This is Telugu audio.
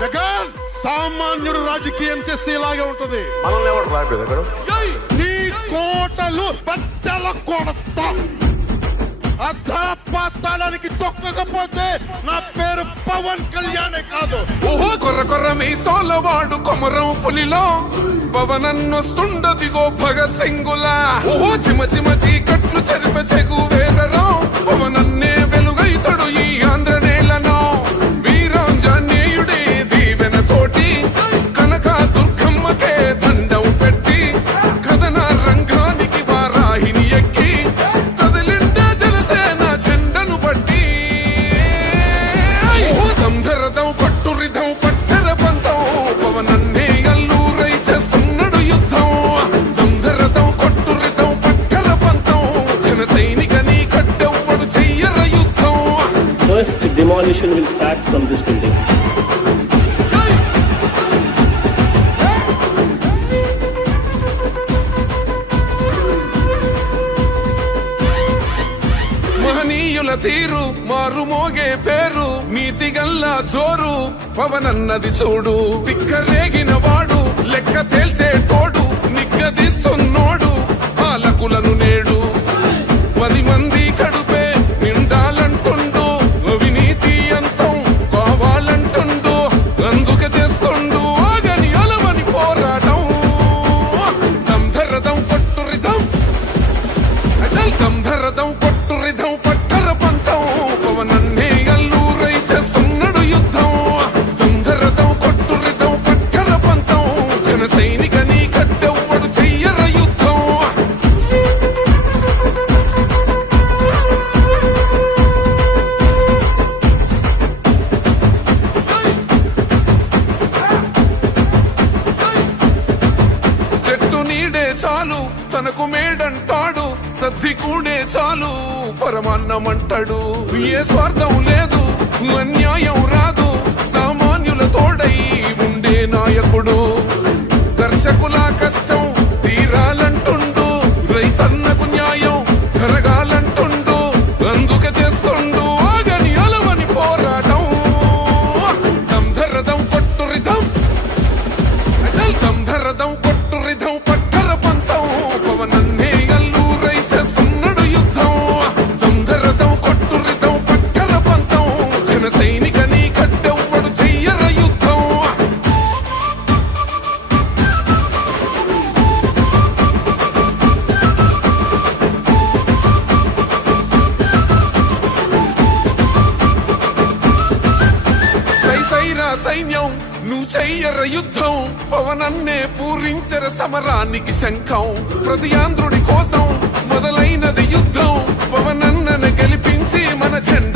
జగన్ సామాన్యుడు రాజకీయం చేస్తే ఇలాగే ఉంటది. మనల్ని ఎవరు రాలేదు నీ కోటలు బద్దల కొడతా. అధాపాతాళానికి తొక్కకపోతే నా పేరు పవన్ కళ్యాణే కాదు. ఓహో కొర్ర కొర్ర మీసోలవాడు కొమరం పులిలో పవనన్నొస్తుండదిగో భగత్ సింగులా. ఓహో చిమ చిమ చీకట్లు చెరిప చెగు వేదరం పవనన్నే వెలుగైతడు ఈ ఆంధ్ర నేలను. వీరాంజనేయుడే దీవెన తోటి కనక దుర్గమ్మకే దండం పెట్టి కథన రంగానికి వారాహిని ఎక్కి కదిలిండే జనసేన చెండను బట్టి. దంధరదం పట్టురిధం పట్టర పంతం పవనన్నే అల్లూరై చేస్తున్నాడు యుద్ధం. దంధరదం కొట్టురిధం పట్టర పంతం జన సైనిక నీ కట్టెవ్వడు చెయ్యర యుద్ధం. First demolition will start from this building. మహనీయుల తీరు మారుమోగే పేరు నీతిగల్లా జోరు పవనన్నది చూడు. తిక్కరేగిన వాడు లెక్క తేల్చేటోడు నిగ్గదిస్తున్నోడు పాలకులను నేడు. 10 మంది కడుపే నిండాలంటుండు అవినీతి అంతం కావాలంటుండు. అందుకే చేస్తుండు ఆగని అలవని పోరాటం. దంధరదం పట్టురిధం అజల్ దంధరదం కొట్టురిధం పట్టర పంతం పవనన్నే అల్లూరై చేస్తున్నాడు యుద్ధం. దంధరదం కొట్టురిధం పట్టర పంతం జన సైనిక నీ కట్టెవ్వడు చెయ్యర యుద్ధం. చెట్టు నీడే చాలు తనకు మేడంటాడు సద్ది కూడే చాలు పరమాన్నమంటాడు. ఏ స్వార్థం లేదు అన్యాయం రాదు సామాన్యుల తోడై ఉండే నాయకుడు. దర్శకుల కష్టం తీరాలంటుండు రైతన్నకు న్యాయం జరగాలంటుండు. అందుకే చేస్తుండు ఆగని అలవని పోరాటం. దంధరదం కొట్టురిధం అజల్ దంధరదం కొట్టురిధం పట్టర పంతం పవనన్నే అల్లూరై చేస్తున్నాడు యుద్ధం. దంధరదం కొట్టురిధం పట్టర పంతం జన సైనిక నీ కట్టెవ్వడు చెయ్యర యుద్ధం. సైసైరా సైన్యం నువ్వు చెయ్యర యుద్ధం పవనన్నే పూరించర సమరానికి శంఖం. ప్రతి ఆంధ్రుడి కోసం మొదలైనది యుద్ధం పవనన్నను గెలిపించి మన జెండా